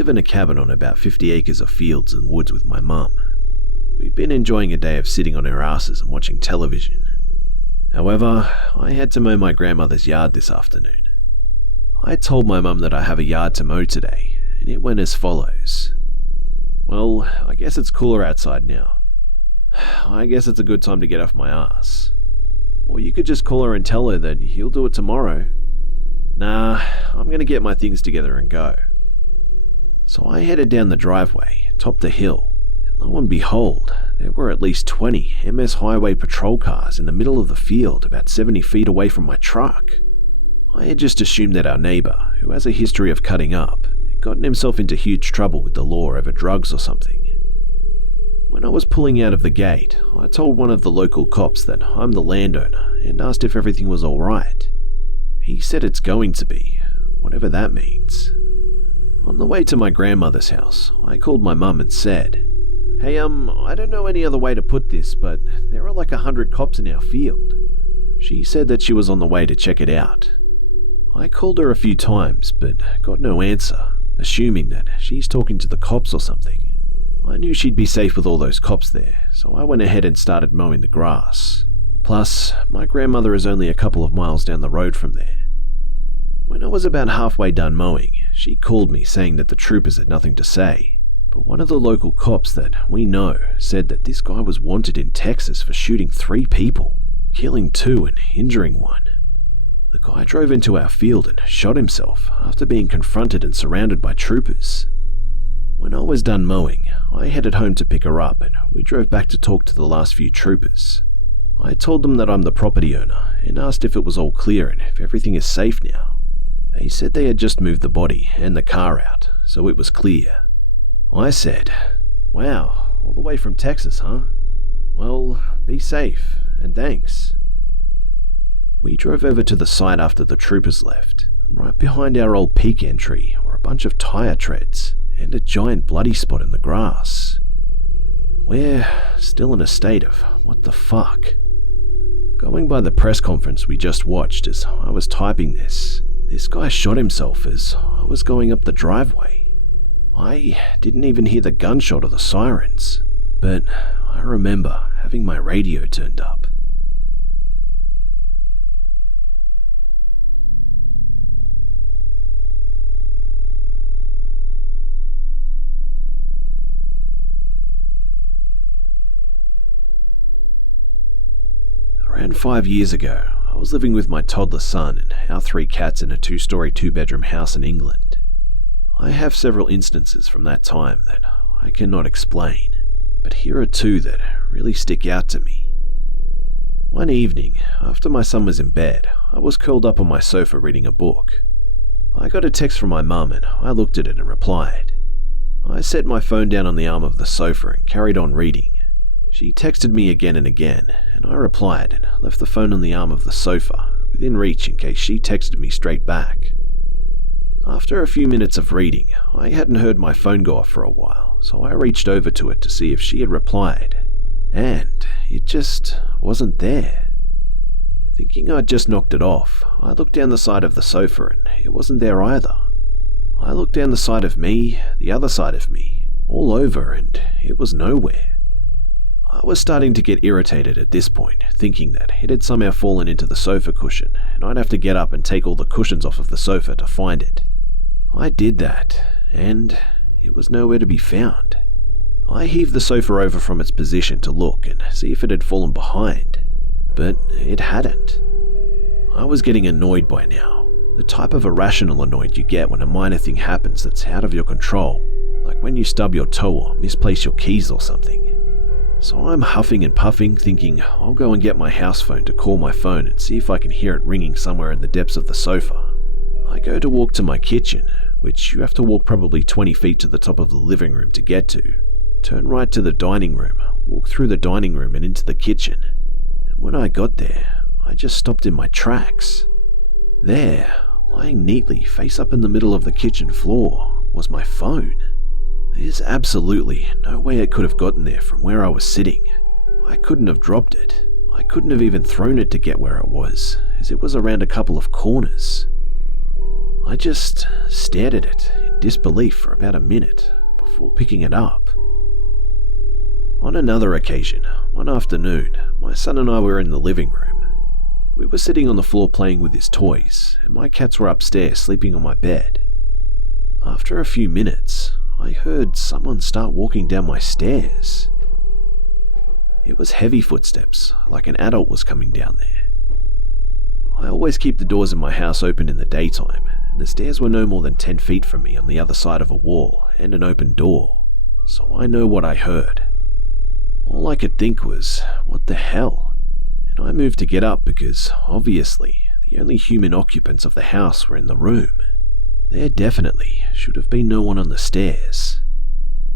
live in a cabin on about 50 acres of fields and woods with my mum. We've been enjoying a day of sitting on our asses and watching television. However, I had to mow my grandmother's yard this afternoon. I told my mum that I have a yard to mow today, and it went as follows. Well, I guess it's cooler outside now. I guess it's a good time to get off my ass. Or you could just call her and tell her that you'll do it tomorrow. Nah, I'm gonna get my things together and go. So I headed down the driveway, topped the hill, and lo and behold, there were at least 20 MS Highway patrol cars in the middle of the field about 70 feet away from my truck. I had just assumed that our neighbor, who has a history of cutting up, had gotten himself into huge trouble with the law over drugs or something. When I was pulling out of the gate, I told one of the local cops that I'm the landowner and asked if everything was alright. He said it's going to be, whatever that means. On the way to my grandmother's house, I called my mum and said, "Hey, I don't know any other way to put this, but there are like 100 cops in our field." She said that she was on the way to check it out. I called her a few times, but got no answer, assuming that she's talking to the cops or something. I knew she'd be safe with all those cops there, so I went ahead and started mowing the grass. Plus, my grandmother is only a couple of miles down the road from there. When I was about halfway done mowing, she called me saying that the troopers had nothing to say, but one of the local cops that we know said that this guy was wanted in Texas for shooting 3 people, killing 2 and injuring 1. The guy drove into our field and shot himself after being confronted and surrounded by troopers. When I was done mowing, I headed home to pick her up and we drove back to talk to the last few troopers. I told them that I'm the property owner and asked if it was all clear and if everything is safe now. They said they had just moved the body and the car out, so it was clear. I said, "Wow, all the way from Texas, huh? Well, be safe, and thanks." We drove over to the site after the troopers left, and right behind our old peak entry were a bunch of tire treads and a giant bloody spot in the grass. We're still in a state of what the fuck. Going by the press conference we just watched as I was typing this guy shot himself as I was going up the driveway. I didn't even hear the gunshot or the sirens, but I remember having my radio turned up. Around 5 years ago, I was living with my toddler son and our 3 cats in a 2-story 2-bedroom house in England. I have several instances from that time that I cannot explain, but here are 2 that really stick out to me. One evening, after my son was in bed, I was curled up on my sofa reading a book. I got a text from my mum and I looked at it and replied. I set my phone down on the arm of the sofa and carried on reading. She texted me again and again, and I replied and left the phone on the arm of the sofa, within reach in case she texted me straight back. After a few minutes of reading, I hadn't heard my phone go off for a while, so I reached over to it to see if she had replied, and it just wasn't there. Thinking I'd just knocked it off, I looked down the side of the sofa and it wasn't there either. I looked down the side of me, the other side of me, all over, and it was nowhere. I was starting to get irritated at this point, thinking that it had somehow fallen into the sofa cushion and I'd have to get up and take all the cushions off of the sofa to find it. I did that, and it was nowhere to be found. I heaved the sofa over from its position to look and see if it had fallen behind, but it hadn't. I was getting annoyed by now, the type of irrational annoyed you get when a minor thing happens that's out of your control, like when you stub your toe or misplace your keys or something. So I'm huffing and puffing, thinking I'll go and get my house phone to call my phone and see if I can hear it ringing somewhere in the depths of the sofa. I go to walk to my kitchen, which you have to walk probably 20 feet to the top of the living room to get to, turn right to the dining room, walk through the dining room and into the kitchen. And when I got there, I just stopped in my tracks. There, lying neatly face up in the middle of the kitchen floor, was my phone. There's absolutely no way it could have gotten there from where I was sitting. I couldn't have dropped it. I couldn't have even thrown it to get where it was, as it was around a couple of corners. I just stared at it in disbelief for about a minute before picking it up. On another occasion, one afternoon, my son and I were in the living room. We were sitting on the floor playing with his toys, and my cats were upstairs sleeping on my bed. After a few minutes, I heard someone start walking down my stairs. It was heavy footsteps, like an adult was coming down there. I always keep the doors in my house open in the daytime, and the stairs were no more than 10 feet from me on the other side of a wall and an open door, so I know what I heard. All I could think was, what the hell? And I moved to get up because, obviously, the only human occupants of the house were in the room. There definitely should have been no one on the stairs.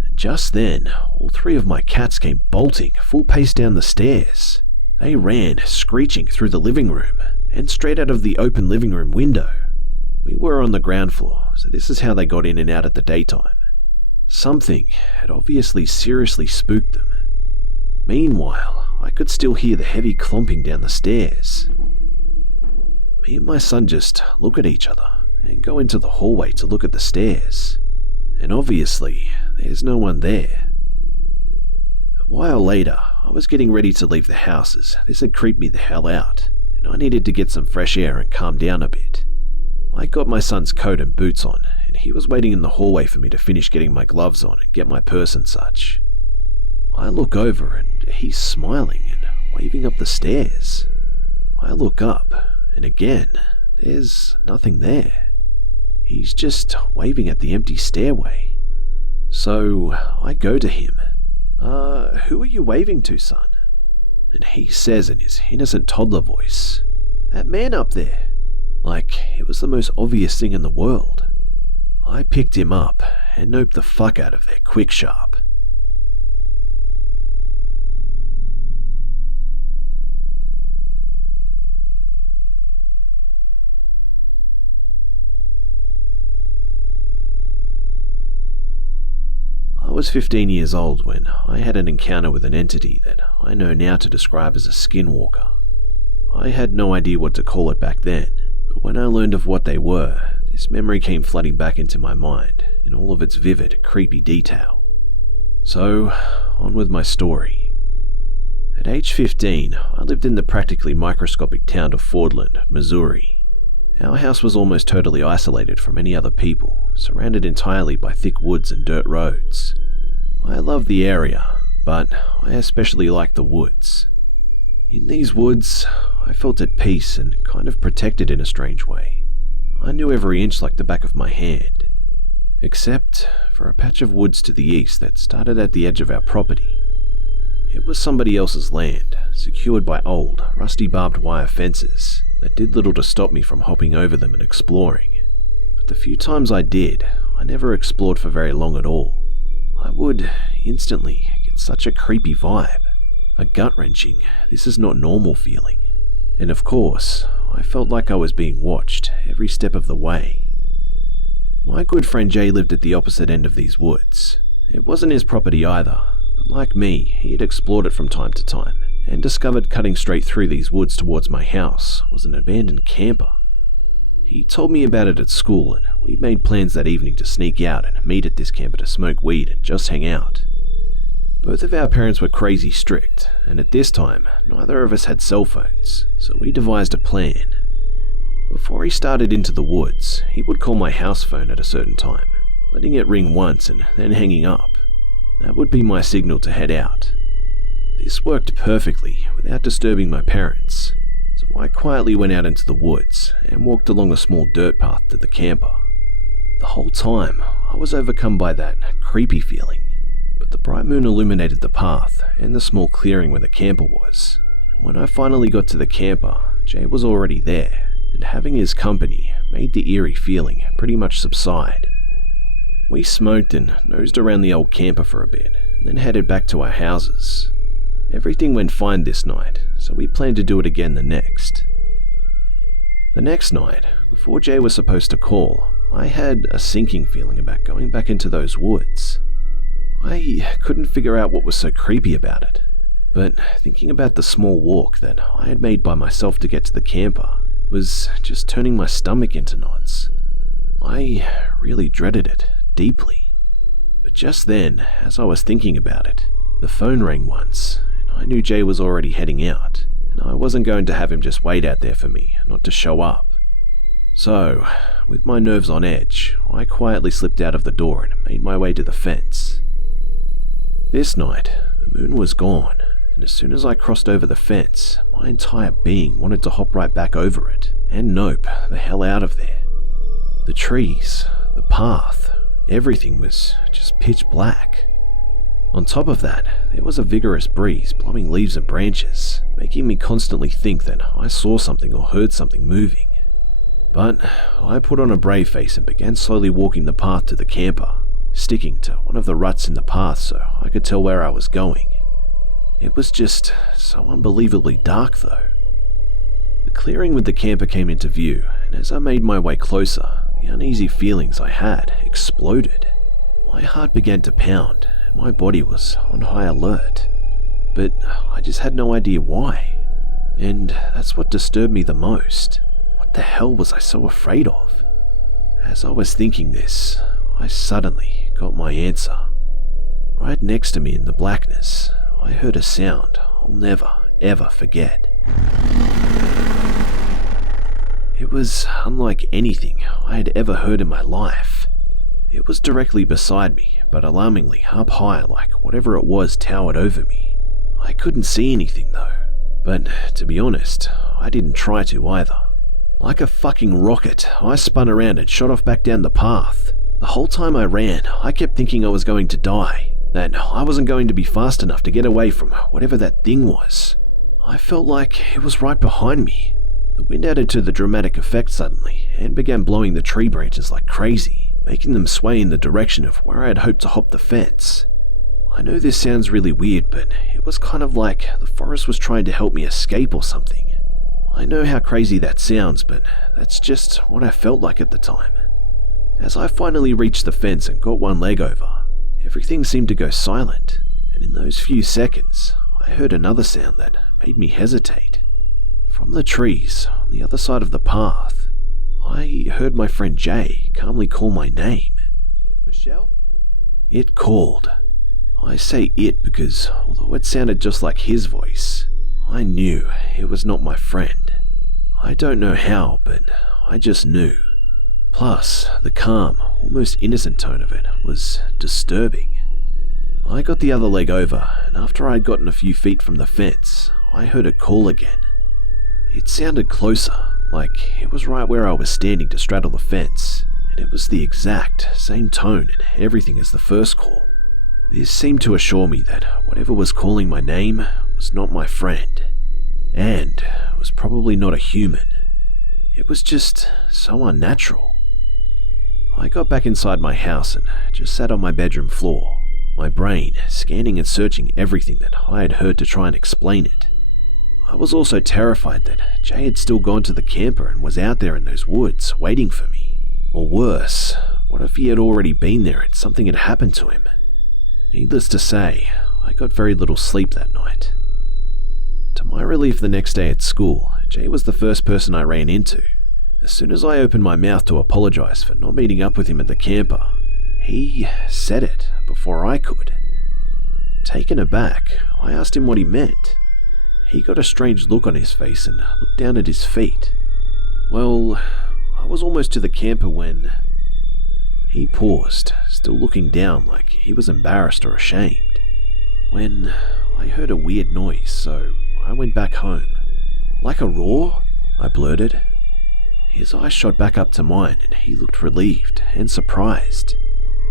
And just then, all 3 of my cats came bolting full pace down the stairs. They ran, screeching, through the living room and straight out of the open living room window. We were on the ground floor, so this is how they got in and out at the daytime. Something had obviously seriously spooked them. Meanwhile, I could still hear the heavy clomping down the stairs. Me and my son just look at each other and go into the hallway to look at the stairs. And obviously, there's no one there. A while later, I was getting ready to leave the house as this had creeped me the hell out, and I needed to get some fresh air and calm down a bit. I got my son's coat and boots on, and he was waiting in the hallway for me to finish getting my gloves on and get my purse and such. I look over and he's smiling and waving up the stairs. I look up, and again, there's nothing there. He's just waving at the empty stairway. So I go to him. Who are you waving to, son? And he says in his innocent toddler voice, "That man up there." Like it was the most obvious thing in the world. I picked him up and noped the fuck out of there quick sharp. I was 15 years old when I had an encounter with an entity that I know now to describe as a skinwalker. I had no idea what to call it back then, but when I learned of what they were, this memory came flooding back into my mind in all of its vivid, creepy detail. So, on with my story. At age 15, I lived in the practically microscopic town of Fordland, Missouri. Our house was almost totally isolated from any other people, surrounded entirely by thick woods and dirt roads. I loved the area, but I especially liked the woods. In these woods, I felt at peace and kind of protected in a strange way. I knew every inch like the back of my hand, except for a patch of woods to the east that started at the edge of our property. It was somebody else's land, secured by old, rusty barbed wire fences that did little to stop me from hopping over them and exploring. But the few times I did, I never explored for very long at all. I would instantly get such a creepy vibe, a gut-wrenching, this is not normal feeling. And of course, I felt like I was being watched every step of the way. My good friend Jay lived at the opposite end of these woods. It wasn't his property either, but like me, he had explored it from time to time and discovered cutting straight through these woods towards my house was an abandoned camper. He told me about it at school, and we made plans that evening to sneak out and meet at this camper to smoke weed and just hang out. Both of our parents were crazy strict, and at this time, neither of us had cell phones, so we devised a plan. Before he started into the woods, he would call my house phone at a certain time, letting it ring once and then hanging up. That would be my signal to head out. This worked perfectly without disturbing my parents, so I quietly went out into the woods and walked along a small dirt path to the camper. The whole time, I was overcome by that creepy feeling, but the bright moon illuminated the path and the small clearing where the camper was. When I finally got to the camper, Jay was already there, and having his company made the eerie feeling pretty much subside. We smoked and nosed around the old camper for a bit, and then headed back to our houses. Everything went fine this night, so we planned to do it again the next. The next night, before Jay was supposed to call, I had a sinking feeling about going back into those woods. I couldn't figure out what was so creepy about it, but thinking about the small walk that I had made by myself to get to the camper was just turning my stomach into knots. I really dreaded it deeply. But just then, as I was thinking about it, the phone rang once, and I knew Jay was already heading out, and I wasn't going to have him just wait out there for me, not to show up. So, with my nerves on edge, I quietly slipped out of the door and made my way to the fence. This night, the moon was gone, and as soon as I crossed over the fence, my entire being wanted to hop right back over it, and nope, the hell out of there. The trees, the path, everything was just pitch black. On top of that, there was a vigorous breeze blowing leaves and branches, making me constantly think that I saw something or heard something moving. But I put on a brave face and began slowly walking the path to the camper, sticking to one of the ruts in the path so I could tell where I was going. It was just so unbelievably dark though. The clearing with the camper came into view, and as I made my way closer, the uneasy feelings I had exploded. My heart began to pound, and my body was on high alert. But I just had no idea why. And that's what disturbed me the most. What the hell was I so afraid of? As I was thinking this, I suddenly got my answer. Right next to me in the blackness, I heard a sound I'll never, ever forget. It was unlike anything I had ever heard in my life. It was directly beside me, but alarmingly up high like whatever it was towered over me. I couldn't see anything though, but to be honest, I didn't try to either. Like a fucking rocket, I spun around and shot off back down the path. The whole time I ran, I kept thinking I was going to die, that I wasn't going to be fast enough to get away from whatever that thing was. I felt like it was right behind me. The wind added to the dramatic effect suddenly and began blowing the tree branches like crazy, making them sway in the direction of where I had hoped to hop the fence. I know this sounds really weird, but it was kind of like the forest was trying to help me escape or something. I know how crazy that sounds, but that's just what I felt like at the time. As I finally reached the fence and got one leg over, everything seemed to go silent, and in those few seconds, I heard another sound that made me hesitate. From the trees on the other side of the path, I heard my friend Jay calmly call my name. Michelle? It called. I say it because although it sounded just like his voice, I knew it was not my friend. I don't know how, but I just knew. Plus, the calm, almost innocent tone of it was disturbing. I got the other leg over, and after I had gotten a few feet from the fence, I heard it call again. It sounded closer, like it was right where I was standing to straddle the fence, and it was the exact same tone and everything as the first call. This seemed to assure me that whatever was calling my name was not my friend, and was probably not a human. It was just so unnatural. I got back inside my house and just sat on my bedroom floor, my brain scanning and searching everything that I had heard to try and explain it. I was also terrified that Jay had still gone to the camper and was out there in those woods waiting for me. Or worse, what if he had already been there and something had happened to him? Needless to say, I got very little sleep that night. To my relief the next day at school, Jay was the first person I ran into. As soon as I opened my mouth to apologize for not meeting up with him at the camper, he said it before I could. Taken aback, I asked him what he meant. He got a strange look on his face and looked down at his feet. Well, I was almost to the camper when... He paused, still looking down like he was embarrassed or ashamed. When I heard a weird noise, so I went back home. Like a roar? I blurted. His eyes shot back up to mine and he looked relieved and surprised.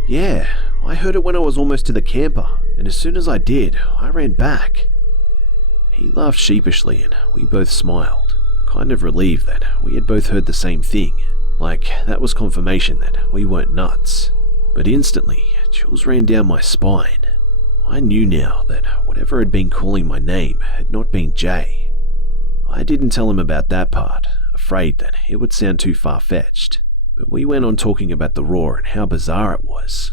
Yeah, I heard it when I was almost to the camper, and as soon as I did, I ran back. He laughed sheepishly and we both smiled, kind of relieved that we had both heard the same thing, like that was confirmation that we weren't nuts. But instantly, chills ran down my spine. I knew now that whatever had been calling my name had not been Jay. I didn't tell him about that part, afraid that it would sound too far-fetched, but we went on talking about the roar and how bizarre it was.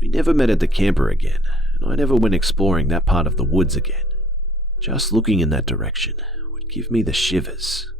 We never met at the camper again, and I never went exploring that part of the woods again. Just looking in that direction would give me the shivers.